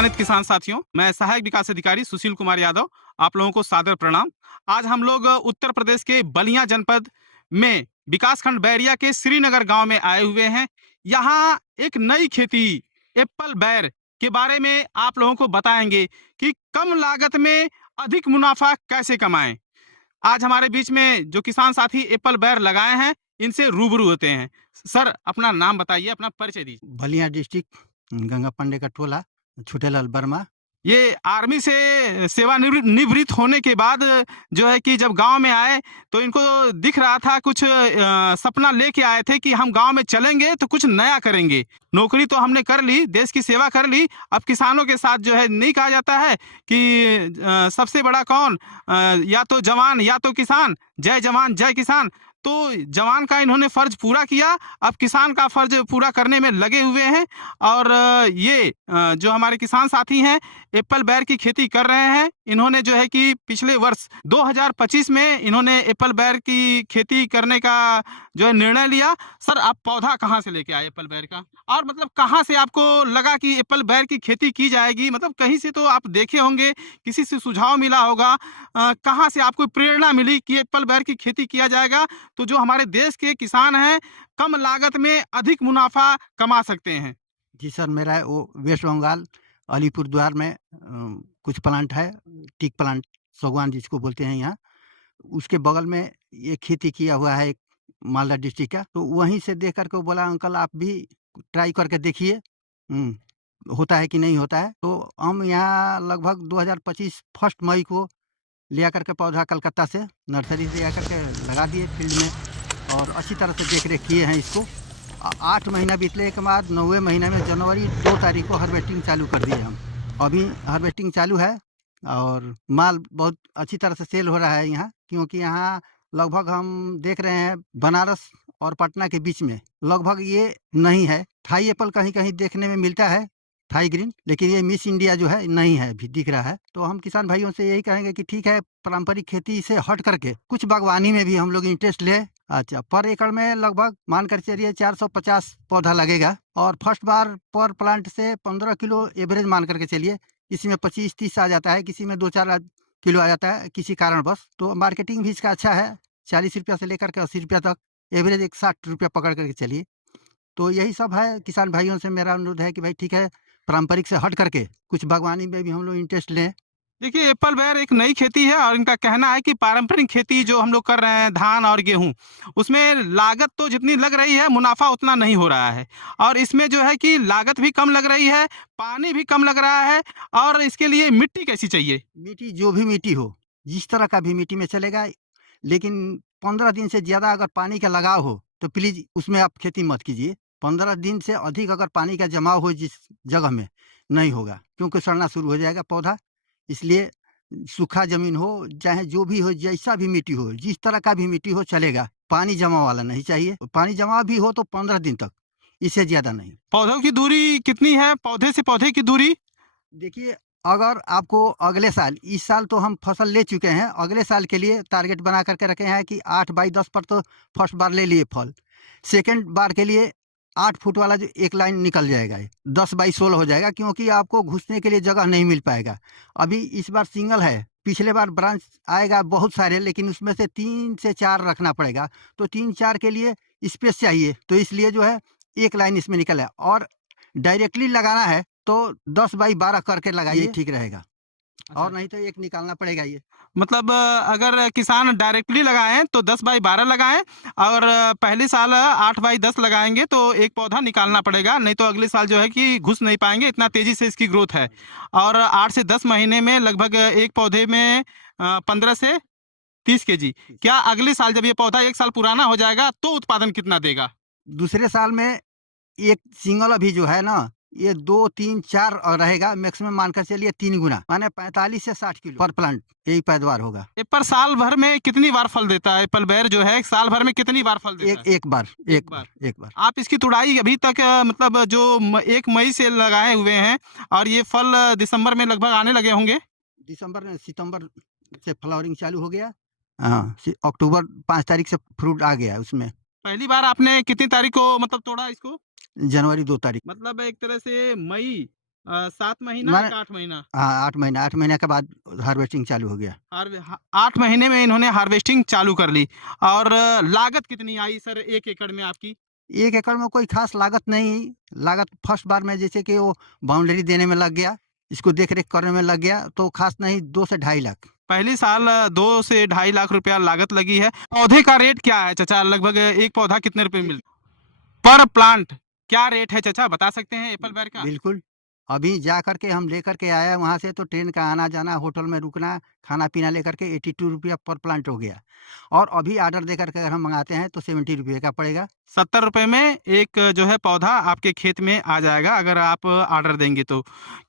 सम्मानित किसान साथियों, मैं सहायक विकास अधिकारी सुशील कुमार यादव आप लोगों को सादर प्रणाम। आज हम लोग उत्तर प्रदेश के बलिया जनपद में विकासखंड बैरिया के श्रीनगर गांव में आए हुए हैं। यहाँ एक नई खेती एप्पल बैर के बारे में आप लोगों को बताएंगे कि कम लागत में अधिक मुनाफा कैसे कमाएं। आज हमारे बीच में जो किसान साथी एप्पल बैर लगाए हैं, इनसे रूबरू होते हैं। सर, अपना नाम बताइए, अपना परिचय दीजिए। बलिया डिस्ट्रिक्ट गंगा पांडे का टोला छोटेलाल वर्मा। ये आर्मी से सेवानिवृत्त होने के बाद जो है कि जब गांव में आए तो इनको दिख रहा था कुछ सपना लेके आए थे कि हम गांव में चलेंगे तो कुछ नया करेंगे। नौकरी तो हमने कर ली, देश की सेवा कर ली, अब किसानों के साथ जो है नहीं कहा जाता है कि सबसे बड़ा कौन, या तो जवान या तो किसान, जय जवान जय किसान। तो जवान का इन्होंने फर्ज पूरा किया, अब किसान का फर्ज पूरा करने में लगे हुए हैं। और ये जो हमारे किसान साथी हैं एप्पल बैर की खेती कर रहे हैं। इन्होंने जो है कि पिछले वर्ष 2025 में इन्होंने एप्पल बैर की खेती करने का जो है निर्णय लिया। सर, आप पौधा कहाँ से लेके आए एप्पल बैर का, और मतलब कहाँ से आपको लगा कि एप्पल बैर की खेती की जाएगी? मतलब कहीं से तो आप देखे होंगे, किसी से सुझाव मिला होगा, कहाँ से आपको प्रेरणा मिली कि एप्पल बैर की खेती किया जाएगा तो जो हमारे देश के किसान हैं कम लागत में अधिक मुनाफा कमा सकते हैं? जी सर, मेरा वो वेस्ट बंगाल अलीपुरद्वार में कुछ प्लांट है, टीक प्लांट, सागवान जिसको बोलते हैं यहाँ, उसके बगल में ये खेती किया हुआ है एक मालदा डिस्ट्रिक्ट का। तो वहीं से देख करके वो बोला अंकल आप भी ट्राई करके देखिए होता है कि नहीं होता है। तो हम यहाँ लगभग 2025 फर्स्ट मई को ले आकर के पौधा कलकत्ता से नर्सरी से ले आकर के लगा दिए फील्ड में और अच्छी तरह से देख रेख किए हैं इसको। 8 महीना बीतने के बाद 9वें महीने में जनवरी 2 तारीख को हार्वेस्टिंग चालू कर दिए हम। अभी हार्वेस्टिंग चालू है और माल बहुत अच्छी तरह से सेल हो रहा है यहाँ, क्योंकि यहाँ लगभग हम देख रहे हैं बनारस और पटना के बीच में लगभग ये नहीं है। थाई एप्पल कहीं कहीं देखने में मिलता है, थाई ग्रीन, लेकिन ये मिस इंडिया जो है नहीं है, भी दिख रहा है। तो हम किसान भाइयों से यही कहेंगे कि ठीक है, पारंपरिक खेती से हट करके कुछ बागवानी में भी हम लोग इंटरेस्ट ले। अच्छा, पर एकड़ में लगभग मान कर चलिए 450 पौधा लगेगा और फर्स्ट बार पर प्लांट से 15 किलो एवरेज मान करके चलिए। किसी में 25-30 आ जाता है, किसी में 2-4 किलो आ जाता है किसी कारणवश। तो मार्केटिंग भी इसका अच्छा है, 40 रुपया से लेकर के 80 रुपया तक, एवरेज एक 60 रुपया पकड़ करके चलिए। तो यही सब है। किसान भाइयों से मेरा अनुरोध है कि भाई ठीक है, पारंपरिक से हट करके कुछ बागवानी में भी हम लोग इंटरेस्ट लें। देखिए, एप्पल बैर एक नई खेती है और इनका कहना है कि पारंपरिक खेती जो हम लोग कर रहे हैं धान और गेहूं, उसमें लागत तो जितनी लग रही है मुनाफा उतना नहीं हो रहा है। और इसमें जो है कि लागत भी कम लग रही है, पानी भी कम लग रहा है। और इसके लिए मिट्टी कैसी चाहिए? मिट्टी जो भी मिट्टी हो, जिस तरह का भी मिट्टी में चलेगा, लेकिन 15 दिन से ज़्यादा अगर पानी का लगाव हो तो प्लीज़ उसमें आप खेती मत कीजिए। 15 दिन से अधिक अगर पानी का जमाव हो जिस जगह में, नहीं होगा, क्योंकि सड़ना शुरू हो जाएगा पौधा। इसलिए सूखा ज़मीन हो, चाहे जो भी हो, जैसा भी मिट्टी हो, जिस तरह का भी मिट्टी हो चलेगा, पानी जमाव वाला नहीं चाहिए। पानी जमाव भी हो तो 15 दिन तक, इससे ज़्यादा नहीं। पौधों की दूरी कितनी है, पौधे से पौधे की दूरी? देखिए, अगर आपको अगले साल, इस साल तो हम फसल ले चुके हैं, अगले साल के लिए टारगेट बना करके रखे हैं कि 8 बाई 10 पर तो फर्स्ट बार ले लिए फल। सेकंड बार के लिए 8 फुट वाला जो एक लाइन निकल जाएगा, ये 10 बाई 16 हो जाएगा, क्योंकि आपको घुसने के लिए जगह नहीं मिल पाएगा। अभी इस बार सिंगल है, पिछले बार ब्रांच आएगा बहुत सारे, लेकिन उसमें से 3 से 4 रखना पड़ेगा। तो 3-4 के लिए स्पेस चाहिए, तो इसलिए जो है एक लाइन इसमें निकल है। और डायरेक्टली लगाना है तो 10 बाई 12 करके लगाइए, ठीक रहेगा। और नहीं तो एक निकालना पड़ेगा ये। मतलब अगर किसान डायरेक्टली लगाएं तो 10 बाई 12 लगाएं, और पहले साल 8 बाई 10 लगाएंगे तो एक पौधा निकालना पड़ेगा, नहीं तो अगले साल जो है कि घुस नहीं पाएंगे, इतना तेजी से इसकी ग्रोथ है। और 8 से 10 महीने में लगभग एक पौधे में 15 से 30 केजी। क्या अगले साल जब ये पौधा 1 साल पुराना हो जाएगा तो उत्पादन कितना देगा? दूसरे साल में एक सिंगल अभी जो है ना, ये 2, 3, 4 रहेगा, मैक्सिमम मानकर चलिए 3 गुना, माने 45 से 60 किलो पर प्लांट यही पैदावार होगा। एप्पल साल भर में कितनी बार फल देता है? एप्पल बैर जो है साल भर में कितनी बार फल देता है? एक बार। एक बार। आप इसकी तुड़ाई अभी तक मतलब जो 1 मई से लगाए हुए हैं और ये फल दिसंबर में लगभग आने लगे होंगे? दिसंबर सितंबर से फ्लावरिंग चालू हो गया। हाँ, अक्टूबर 5 तारीख से फ्रूट आ गया उसमें। पहली बार आपने कितनी तारीख को मतलब तोड़ा इसको? जनवरी 2 तारीख। मतलब एक तरह से मई 7 महीना मैंने या 8 महीना? हाँ, 8 महीने के बाद हार्वेस्टिंग चालू हो गया। 8 महीने में इन्होंने हार्वेस्टिंग चालू कर ली। और लागत कितनी आई सर 1 एकड़ में आपकी? 1 एकड़ में कोई ख़ास लागत नहीं, लागत फर्स्ट बार में जैसे कि वो बाउंड्री देने में लग गया, इसको देख-रेख करने में लग गया, तो ख़ास नहीं 2 से ढाई लाख। पहली साल 2 से ढाई लाख रुपया लागत लगी है। पौधे का रेट क्या है चाचा? लगभग एक पौधा कितने रुपए में मिलता है? पर प्लांट क्या रेट है चाचा, बता सकते हैं एप्पल बेर का? बिल्कुल, अभी जा कर के हम लेकर के आए वहाँ से, तो ट्रेन का आना-जाना, होटल में रुकना, खाना-पीना लेकर के ₹82 पर प्लांट हो गया। और अभी ऑर्डर दे कर के अगर हम मँगाते हैं तो ₹70 का पड़ेगा। 70 रुपए में एक जो है पौधा आपके खेत में आ जाएगा अगर आप ऑर्डर देंगे तो।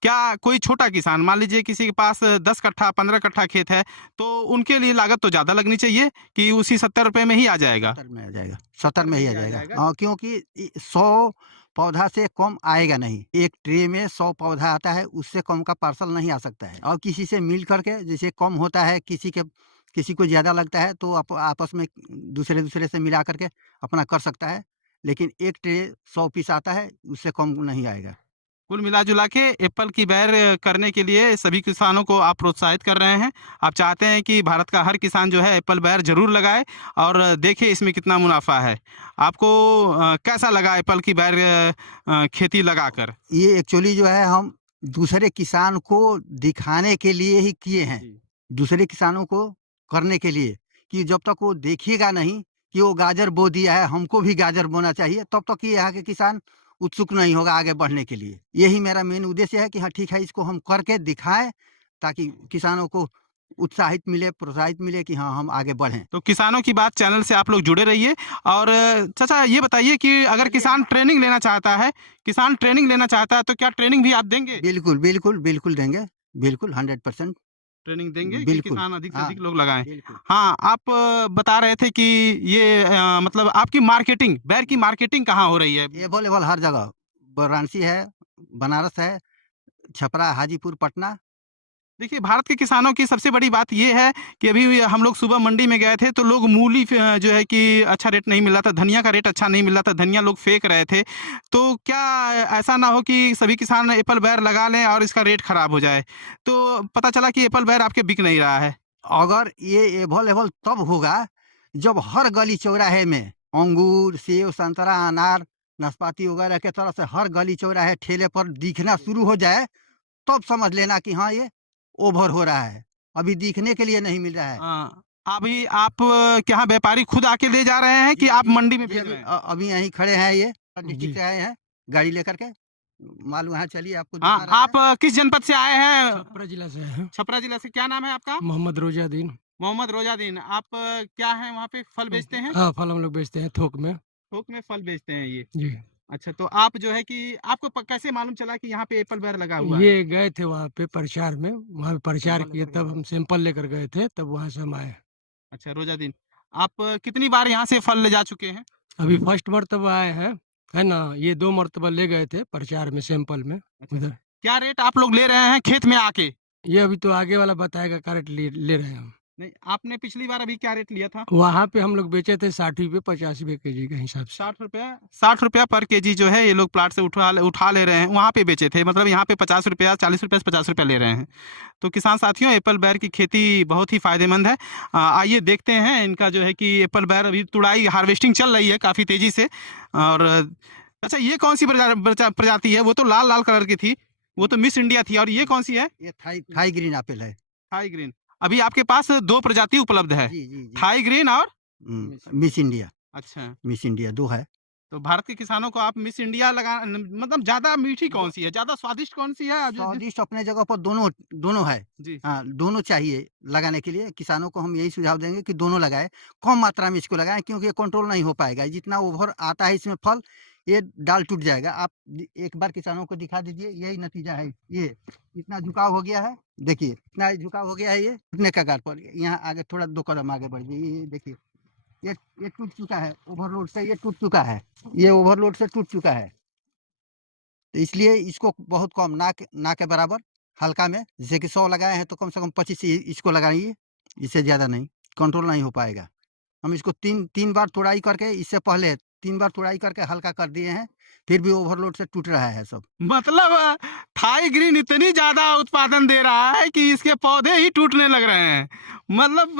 क्या कोई छोटा किसान, मान लीजिए किसी के पास 10 कट्ठा 15 कट्ठा खेत है, तो उनके लिए लागत तो ज़्यादा लगनी चाहिए कि उसी 70 रुपए में ही आ जाएगा? 70 में आ जाएगा, 70 में ही आ जाएगा। जाएगा। हाँ, क्योंकि 100 पौधा से कम आएगा नहीं। एक ट्रे में 100 पौधा आता है, उससे कम का पार्सल नहीं आ सकता है। और किसी से मिल करके जैसे कम होता है, किसी को ज़्यादा लगता है, तो आपस में दूसरे से मिला करके अपना कर सकता है। लेकिन एक ट्रे 100 पीस आता है, उससे कम नहीं आएगा। कुल मिला-जुला के एप्पल की बैर करने के लिए सभी किसानों को आप प्रोत्साहित कर रहे हैं। आप चाहते हैं कि भारत का हर किसान जो है एप्पल बैर ज़रूर लगाए और देखे इसमें कितना मुनाफ़ा है। आपको कैसा लगा एप्पल की बैर खेती लगाकर? ये एक्चुअली जो है हम दूसरे किसान को दिखाने के लिए ही किए हैं। जी। दूसरे किसानों को करने के लिए, कि जब तक वो देखेगा नहीं कि वो गाजर बो दिया है, हमको भी गाजर बोना चाहिए, तब तक ये यहाँ के किसान उत्सुक नहीं होगा आगे बढ़ने के लिए। यही मेरा मेन उद्देश्य है कि हाँ ठीक है, इसको हम करके दिखाएँ, ताकि किसानों को उत्साहित मिले, प्रोत्साहित मिले कि हाँ, हम आगे बढ़ें। तो किसानों की बात चैनल से आप लोग जुड़े रहिए। और चाचा ये बताइए कि अगर किसान ट्रेनिंग लेना चाहता है, तो क्या ट्रेनिंग भी आप देंगे? बिल्कुल देंगे। बिल्कुल 100% ट्रेनिंग देंगे कि बिल्कुल। किसान अधिक से हाँ, अधिक लोग लगाएँ। बिल्कुल। हाँ, आप बता रहे थे कि ये मतलब आपकी मार्केटिंग, बैर की मार्केटिंग कहाँ हो रही है? अवेलेबल हर जगह, वाराणसी है, बनारस है, छपरा, हाजीपुर, पटना। देखिए, भारत के किसानों की सबसे बड़ी बात ये है कि अभी हम लोग सुबह मंडी में गए थे तो लोग मूली जो है कि अच्छा रेट नहीं मिल रहा था, धनिया का रेट अच्छा नहीं मिल रहा था, धनिया लोग फेंक रहे थे। तो क्या ऐसा ना हो कि सभी किसान एप्पल बैर लगा लें और इसका रेट खराब हो जाए? तो पता चला कि एप्पल बैर आपके बिक नहीं रहा है। अगर ये अवेलेबल तब होगा जब हर गली चौराहे में अंगूर, सेब, संतरा, अनार, नाशपाती वगैरह के तरह से हर गली चौराहे ठेले पर दिखना शुरू हो जाए, तब समझ लेना कि हाँ, ये ओवर हो रहा है। अभी दिखने के लिए नहीं मिल रहा है। अभी आप के यहाँ व्यापारी खुद आके ले जा रहे हैं कि आप मंडी में भेज रहे हैं? अभी यहीं खड़े हैं, ये डिस्ट्रिक्ट जी। से आए हैं गाड़ी लेकर के। माल वहाँ चलिए, आपको हाँ, दिखा रहे हैं। आप किस जनपद से आए हैं? छपरा जिला से है। छपरा जिला से। क्या नाम है आपका? मोहम्मद रोजादीन। मोहम्मद रोजादीन। आप क्या हैं वहाँ पे, फल बेचते हैं? हाँ, फल हम लोग बेचते हैं थोक में। थोक में फल बेचते हैं ये। जी। अच्छा, तो आप जो है कि आपको कैसे मालूम चला कि यहाँ पे एप्पल बैर लगा हुआ है? ये गए थे वहाँ पे प्रचार में, वहाँ पे प्रचार सैंपल किए, लेकर तब गए। हम सैंपल लेकर गए थे, तब वहाँ से हम आए। अच्छा, रोजादीन। आप कितनी बार यहाँ से फल ले जा चुके हैं? अभी फर्स्ट मर्तबा आए हैं, है ना? ये 2 मर्तबा ले गए थे प्रचार में, सैंपल में अच्छा। उधर। क्या रेट आप लोग ले रहे हैं खेत में आके? ये अभी तो आगे वाला बताएगा, क्या रेट ले रहे हैं हम। नहीं, आपने पिछली बार अभी क्या रेट लिया था? वहाँ पे हम लोग बेचे थे 60 रुपये 50 रुपये केजी के हिसाब से। 60 रुपया पर केजी जो है ये लोग प्लाट से उठा ले रहे हैं। वहाँ पे बेचे थे, मतलब यहाँ पे 50 रुपया 40 रुपये से 50 रुपया ले रहे हैं। तो किसान साथियों, एप्पल बैर की खेती बहुत ही फायदेमंद है। आइए देखते हैं इनका जो है कि एप्पल बैर अभी तुड़ाई हार्वेस्टिंग चल रही है काफ़ी तेज़ी से। और अच्छा, ये कौन सी प्रजाति है? वो तो लाल लाल कलर की थी, वो तो मिस इंडिया थी। और ये कौन सी है? ये थाई ग्रीन एप्पल है। Thai green. अभी आपके पास 2 प्रजाति उपलब्ध है, जी। थाई ग्रीन और मिस इंडिया। अच्छा। मिस इंडिया 2 है। तो भारत के किसानों को आप मिस इंडिया मतलब ज़्यादा मीठी कौन सी है, ज़्यादा स्वादिष्ट कौन सी है? स्वादिष्ट अपने जगह पर दोनों है। जी। हाँ, दोनों चाहिए लगाने के लिए। किसानों को हम यही सुझाव देंगे कि दोनों लगाएं, कम मात्रा में इसको लगाएं, क्योंकि ये कंट्रोल नहीं हो पाएगा। जितना ओवर आता है इसमें फल, ये डाल टूट जाएगा। आप एक बार किसानों को दिखा दीजिए, यही नतीजा है। ये इतना झुकाव हो गया है, देखिए इतना झुकाव हो गया है, ये टूटने का कगार पर। यहाँ आगे थोड़ा 2 कदम आगे बढ़ जाइए, ये देखिए ये टूट चुका है, ओवरलोड से ये टूट चुका है। ये ओवरलोड से टूट चुका है। तो इसलिए इसको बहुत कम, ना के बराबर, हल्का में, जैसे कि 100 लगाए हैं तो कम से कम 25 इसको लगाइए, इससे ज़्यादा नहीं, कंट्रोल नहीं हो पाएगा। हम इसको 3 बार तुड़ाई करके, इससे पहले 3 बार तुड़ाई करके हल्का कर दिए हैं, फिर भी ओवरलोड से टूट रहा है सब। मतलब थाई ग्रीन इतनी ज्यादा उत्पादन दे रहा है कि इसके पौधे ही टूटने लग रहे हैं। मतलब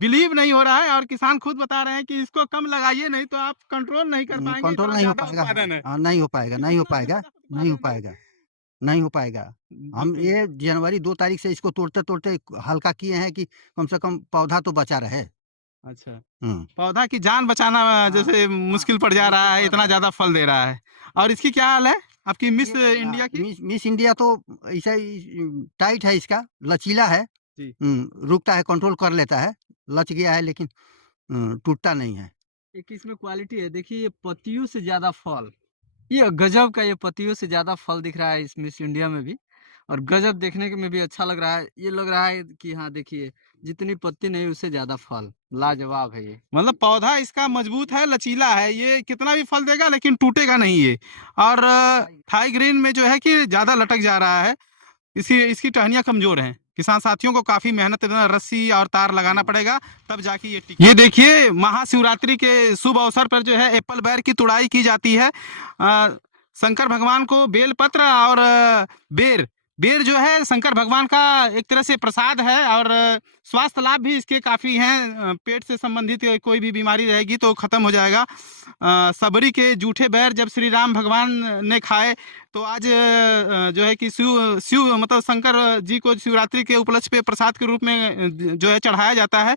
बिलीव नहीं हो रहा है, और किसान खुद बता रहे हैं कि इसको कम लगाइए, नहीं तो आप कंट्रोल नहीं कर पाएंगे, कंट्रोल इतना नहीं हो ज्यादा पाएगा। उत्पादन है। हाँ, नहीं हो पाएगा, नहीं हो इतना पाएगा, ज्यादा नहीं हो उत्पादन है। पाएगा, नहीं हो पाएगा। हम बिल्कुल। ये जनवरी 2 तारीख से इसको तोड़ते-तोड़ते हल्का किए हैं कि कम से कम पौधा तो बचा रहे। अच्छा, हुँ। पौधा की जान बचाना हाँ, जैसे हाँ, मुश्किल पड़ जा मुश्किल रहा है, पड़ इतना रहा है। ज्यादा फल दे रहा है। और इसकी क्या हाल है आपकी मिस ये इंडिया की? मिस इंडिया तो ऐसा ही टाइट है इसका, लचीला है। जी। रुकता है, कंट्रोल कर लेता है, लच गया है लेकिन टूटता नहीं है। एक इसमें क्वालिटी है, देखिए ये पत्तियों से ज्यादा फल, ये गजब का, ये पत्तियों से ज्यादा फल दिख रहा है इस मिस इंडिया में भी, और गजब देखने के में भी अच्छा लग रहा है। ये लग रहा है कि हाँ देखिए, जितनी पत्ती नहीं उससे ज्यादा फल, लाजवाब है ये। मतलब पौधा इसका मजबूत है, लचीला है, ये कितना भी फल देगा लेकिन टूटेगा नहीं ये। और थाई ग्रीन में जो है कि ज्यादा लटक जा रहा है, इसकी टहनियाँ कमजोर हैं। किसान साथियों को काफी मेहनत रस्सी और तार लगाना पड़ेगा, तब जाके ये टिके। ये देखिए, महाशिवरात्रि के शुभ अवसर पर जो है एप्पल बैर की तुड़ाई की जाती है। शंकर भगवान को बेलपत्र और बेर बेर जो है शंकर भगवान का एक तरह से प्रसाद है, और स्वास्थ्य लाभ भी इसके काफ़ी हैं। पेट से संबंधित कोई भी बीमारी रहेगी तो ख़त्म हो जाएगा। सबरी के जूठे बैर जब श्री राम भगवान ने खाए, तो आज जो है कि शिव मतलब शंकर जी को शिवरात्रि के उपलक्ष्य पे प्रसाद के रूप में जो है चढ़ाया जाता है।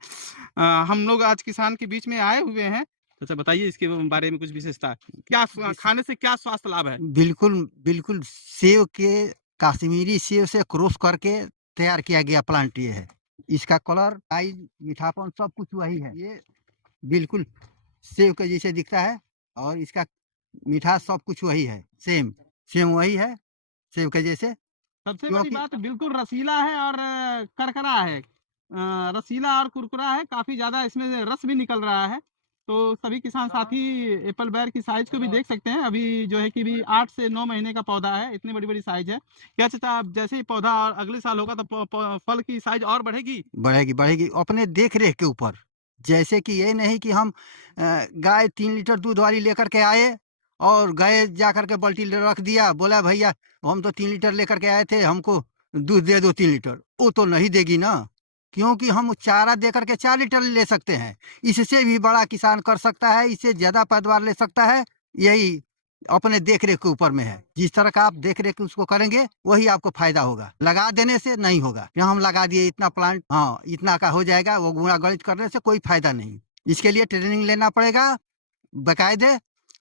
हम लोग आज किसान के बीच में आए हुए हैं। अच्छा, बताइए इसके बारे में कुछ विशेषता, क्या खाने से क्या स्वास्थ्य लाभ है? बिल्कुल, बिल्कुल सेब के कश्मीरी सेब से क्रॉस करके तैयार किया गया प्लांट ये है। इसका कलर, साइज़, मीठापन सब कुछ वही है। ये बिल्कुल सेब के जैसे दिखता है, और इसका मिठास सब कुछ वही है, सेम वही है, सेब के जैसे। सबसे बड़ी क्योंकि बात बिल्कुल रसीला है और करकरा है। रसीला और कुरकुरा है, काफी ज्यादा इसमें से रस भी निकल रहा है। तो सभी किसान साथी एप्पल बैर की साइज को भी देख सकते हैं। अभी जो है कि भी 8 से 9 महीने का पौधा है, इतनी बड़ी बड़ी साइज है। क्या चाचा, आप जैसे ही पौधा और अगले साल होगा तो फल की साइज और बढ़ेगी? बढ़ेगी, बढ़ेगी अपने देख-रेख के ऊपर। जैसे कि ये नहीं कि हम गाय 3 लीटर दूध वाली लेकर के आए और गए जाकर के बाल्टी रख दिया, बोला भैया हम तो 3 लीटर लेकर के आए थे, हमको दूध दे दो 3 लीटर। वो तो नहीं देगी ना, क्योंकि हम चारा दे कर के 4 लीटर ले सकते हैं। इससे भी बड़ा किसान कर सकता है, इससे ज़्यादा पैदावार ले सकता है। यही अपने देख-रेख के ऊपर में है। जिस तरह का आप देख-रेख उसको करेंगे, वही आपको फ़ायदा होगा। लगा देने से नहीं होगा। यहाँ हम लगा दिए इतना प्लांट, हाँ, इतना का हो जाएगा, वो गुणा-गणित करने से कोई फ़ायदा नहीं। इसके लिए ट्रेनिंग लेना पड़ेगा बाकायदे,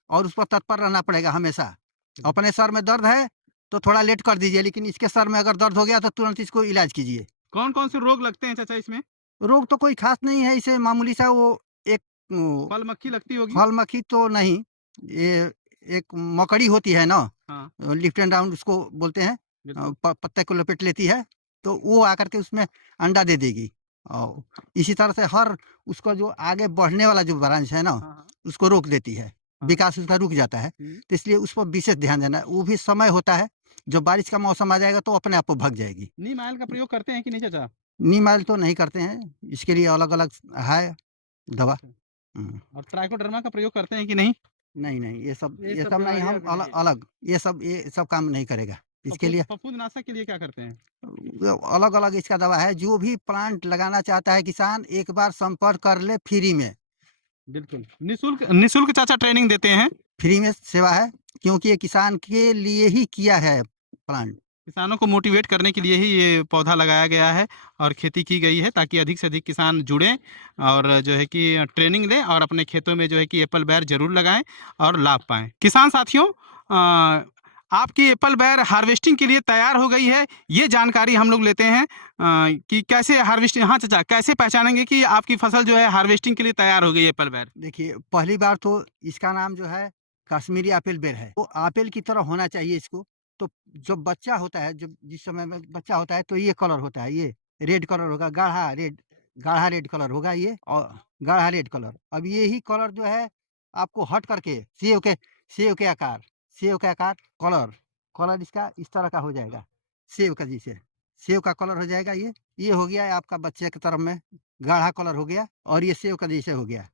और उस पर तत्पर रहना पड़ेगा हमेशा। अपने सर में दर्द है, तो थोड़ा लेट कर दीजिए, लेकिन इसके सर में अगर दर्द हो गया, तो तुरंत इसको इलाज कीजिए। कौन कौन से रोग लगते हैं चाचा इसमें? रोग तो कोई ख़ास नहीं है, इसे मामूली सा वो एक फल मक्खी लगती होगी? फल मक्खी तो नहीं, ये एक मकड़ी होती है ना, हाँ, लिफ्ट एंड डाउन उसको बोलते हैं। बिल्कुल। पत्ते को लपेट लेती है, तो वो आकर के उसमें अंडा दे देगी। और इसी तरह से हर उसका जो आगे बढ़ने वाला जो ब्रांच है ना, हाँ, हाँ। उसको रोक देती है, हाँ। विकास उसका रुक जाता है। हम्म। तो इसलिए उस पर विशेष ध्यान देना है। वो भी समय होता है, जब बारिश का मौसम आ जाएगा तो अपने आप वो भाग जाएगी। नीम ऑयल का प्रयोग करते हैं कि नहीं चाचा? नीम ऑयल तो नहीं करते हैं, इसके लिए अलग-अलग है दवा। हुँ। और ट्राइकोडर्मा का प्रयोग करते हैं कि नहीं? नहीं, नहीं, ये सब ये सब नहीं, बीमारियां हम भी नहीं है। अलग ये सब काम नहीं करेगा। इसके लिए फफूंदनाशक के लिए क्या करते हैं? अलग-अलग इसका दवा है। जो भी प्लांट लगाना चाहता है किसान, एक बार संपर्क कर ले फ्री में। बिल्कुल निःशुल्क चाचा ट्रेनिंग देते हैं। फ्री में सेवा है, क्योंकि ये किसान के लिए ही किया है प्लांट। किसानों को मोटिवेट करने के लिए ही ये पौधा लगाया गया है और खेती की गई है, ताकि अधिक से अधिक किसान जुड़ें और जो है कि ट्रेनिंग लें और अपने खेतों में जो है कि एप्पल बैर जरूर लगाएं और लाभ पाएं। किसान साथियों, आपकी एप्पल बैर हार्वेस्टिंग के लिए तैयार हो गई है। ये जानकारी हम लोग लेते हैं कि कैसे हार्वेस्टिंग। हाँ चाचा, कैसे पहचानेंगे कि आपकी फसल जो है हार्वेस्टिंग के लिए तैयार हो गई है एप्पल बैर? देखिए, पहली बार तो इसका नाम जो है कश्मीरी एप्पल बेर है। वो एप्पल की तरह होना चाहिए इसको। तो जब बच्चा होता है, जब जिस समय में बच्चा होता है, तो ये कलर होता है, ये रेड कलर होगा, गाढ़ा रेड कलर होगा ये, और गाढ़ा रेड कलर। अब यही कलर जो है आपको हट करके सेव के आकार कलर इसका इस तरह का हो जाएगा, सेव का जैसे। सेव का कलर हो जाएगा ये हो गया है आपका बच्चे की तरफ में, गाढ़ा कलर हो गया, और ये सेव का जैसे हो गया।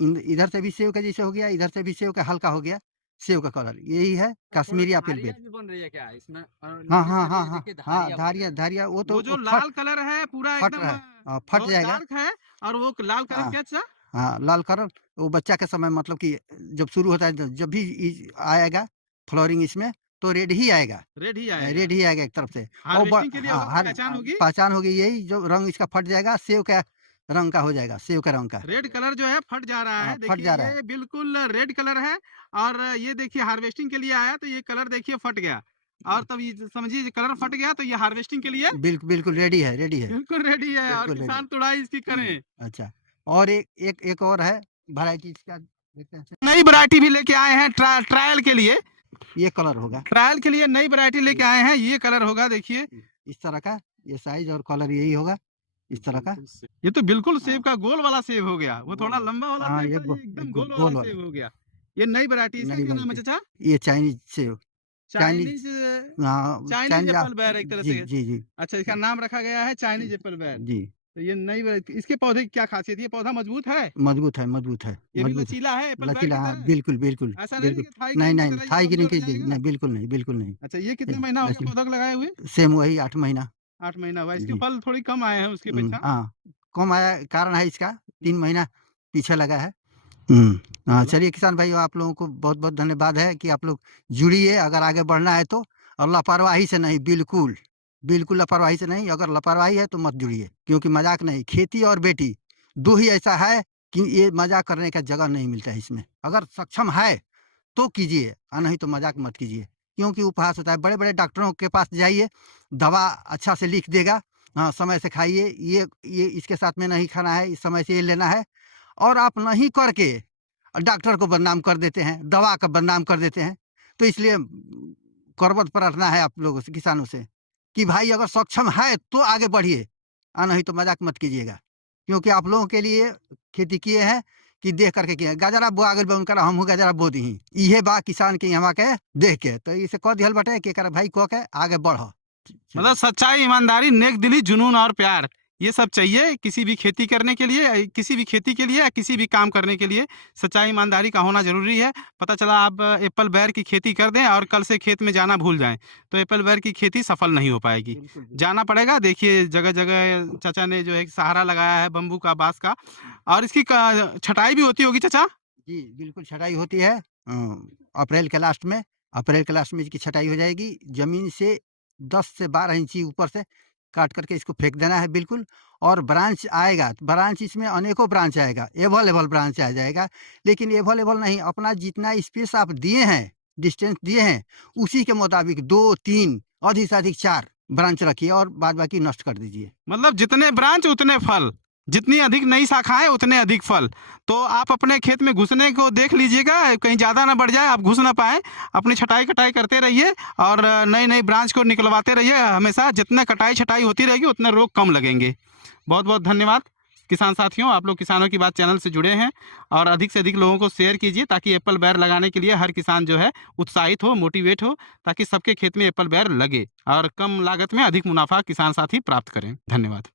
इधर से भी सेव का जैसे हो गया, इधर से भी सेव का हल्का हो गया, सेव का कलर यही है कश्मीरी एप्पल धारियाँ बेर। भी बन रही है क्या इसमें? और हाँ नीचे हाँ से हाँ भी हाँ देखिए हाँ, धारियाँ बन धारिया रही है। धारिया वो तो वो जो फट लाल कलर है पूरा फट एकदम रहा है, फट बहुत जाएगा। डार्क है, और वो लाल कलर हाँ क्या अच्छा? हाँ, लाल कलर वो बच्चा के समय मतलब कि जब शुरू होता है, जब भी आएगा फ्लोरिंग इसमें तो रेड ही आएगा, रेड ही आएगा। रेड ही आएगा एक तरफ से। और हार्वेस्टिंग के लिए हाँ, होगा, पहचान होगी। पहचान होगी, यही जो रंग इसका फट जाएगा, सेव का रंग का हो जाएगा, सेव का रंग का। रेड कलर जो है फट जा रहा है, फट देखिए जा रहा है। ये बिल्कुल रेड कलर है, और ये देखिए हार्वेस्टिंग के लिए आया तो ये कलर देखिए फट गया, और तब ये समझिए कलर फट गया तो ये हार्वेस्टिंग के लिए बिल्कुल बिल्कुल रेडी है, रेडी है, बिल्कुल रेडी है, और बिल्कुल रेडी। किसान तुड़ाई इसकी करें। अच्छा, और एक और है वैरायटी इसका, देखते हैं। नई वैरायटी भी लेके आए हैं ट्रायल के लिए, ये कलर होगा ट्रायल के लिए नई वैरायटी लेके आए हैं, ये कलर होगा देखिए। इस तरह का, ये साइज और कलर यही होगा इस तरह का। ये तो बिल्कुल सेब का गोल वाला सेब हो गया, वो गोल थोड़ा वाला। लंबा वाला हाँ, सेब ये था, ये एकदम गोल गोल वाला वाला। सेब हो गया। ये नई वैरायटी, इसका नई क्या नाम है variety। चाचा? ये चाइनीज सेव, चाइनीज हाँ, चाइनीज एप्पल बेर एक तरह जी से। जी जी अच्छा, इसका नाम रखा गया है चाइनीज एप्पल बेर। जी, तो ये नई इसके पौधे की क्या खासियत है? ये पौधा मजबूत है, मजबूत है, मजबूत है, ये भी मजबूत है, लचीला है एप्पल बेर की लचीला, हाँ, तरह? बिल्कुल बिल्कुल ऐसा नहीं बिल्कुल। कि थाई नहीं ग्रीन की नहीं, तरह ये थाई ग्रीन कमजोर की हो जाएगा? नहीं, बिल्कुल नहीं, बिल्कुल नहीं। अच्छा, ये कितने महीना हो गया पौधा को लगाए हुए? सेम वही 8 महीना। 8 महीना हुआ, इसके जी। फल थोड़ी कम आए हैं उसके अपेक्षा। हाँ, कम आया, कारण है इसका 3 महीना पीछे लगा है। हाँ, चलिए किसान भाइयों, आप लोगों को बहुत बहुत धन्यवाद है कि आप लोग जुड़िए, अगर आगे बढ़ना है तो, और लापरवाही से नहीं, बिल्कुल बिल्कुल लापरवाही से नहीं, अगर लापरवाही है तो मत जुड़िए, क्योंकि मजाक नहीं, खेती और बेटी दो ही ऐसा है कि ये मजाक करने का जगह नहीं मिलता है इसमें। अगर सक्षम है तो कीजिए, और नहीं तो मजाक मत कीजिए, क्योंकि उपहास होता है। बड़े बड़े डॉक्टरों के पास जाइए, दवा अच्छा से लिख देगा, हाँ समय से खाइए, ये इसके साथ में नहीं खाना है, इस समय से ये लेना है, और आप नहीं करके डॉक्टर को बदनाम कर देते हैं, दवा का बदनाम कर देते हैं। तो इसलिए करबद्ध प्रार्थना है आप लोगों से, किसानों से, कि भाई अगर सक्षम है तो आगे बढ़िए, और नहीं तो मजाक मत कीजिएगा, क्योंकि आप लोगों के लिए खेती किए हैं कि देख करके किए। गजरा बो आगे उनका हम गजरा बो दी, इहे बा किसान के यहाँ के देख के, तो इसे कह दिहल बटे कि भाई कह के आगे बढ़। मतलब सच्चाई, ईमानदारी, नेक दिली, जुनून और प्यार, ये सब चाहिए किसी भी खेती करने के लिए, किसी भी खेती के लिए या किसी भी काम करने के लिए। सच्चाई ईमानदारी का होना जरूरी है। पता चला आप एप्पल बेर की खेती कर दें और कल से खेत में जाना भूल जाएं तो एप्पल बेर की खेती सफल नहीं हो पाएगी। जाना पड़ेगा। देखिए जगह जगह चाचा ने जो है सहारा लगाया है बम्बू का, बांस का, और इसकी छटाई भी होती होगी चाचा? जी बिल्कुल, छटाई होती है अप्रैल के लास्ट में, अप्रैल के लास्ट में इसकी छटाई हो जाएगी। जमीन से 10 से 12 इंची ऊपर से काट करके इसको फेंक देना है बिल्कुल। और ब्रांच आएगा, ब्रांच इसमें अनेकों ब्रांच आएगा, एवलेबल ब्रांच आ जाएगा, लेकिन एवलेबल नहीं, अपना जितना स्पेस आप दिए हैं, डिस्टेंस दिए हैं, उसी के मुताबिक 2-3 अधिक से अधिक 4 ब्रांच रखिए और बाद बाकी नष्ट कर दीजिए। मतलब जितने ब्रांच उतने फल, जितनी अधिक नई शाखाएं उतने अधिक फल। तो आप अपने खेत में घुसने को देख लीजिएगा, कहीं ज़्यादा ना बढ़ जाए, आप घुस ना पाए। अपनी छटाई कटाई करते रहिए और नई नई ब्रांच को निकलवाते रहिए हमेशा। जितने कटाई छटाई होती रहेगी उतने रोग कम लगेंगे। बहुत बहुत धन्यवाद किसान साथियों, आप लोग किसानों की बात चैनल से जुड़े हैं, और अधिक से अधिक लोगों को शेयर कीजिए ताकि एप्पल बेर लगाने के लिए हर किसान जो है उत्साहित हो, मोटिवेट हो, ताकि सबके खेत में एप्पल बेर लगे और कम लागत में अधिक मुनाफा किसान साथी प्राप्त करें। धन्यवाद।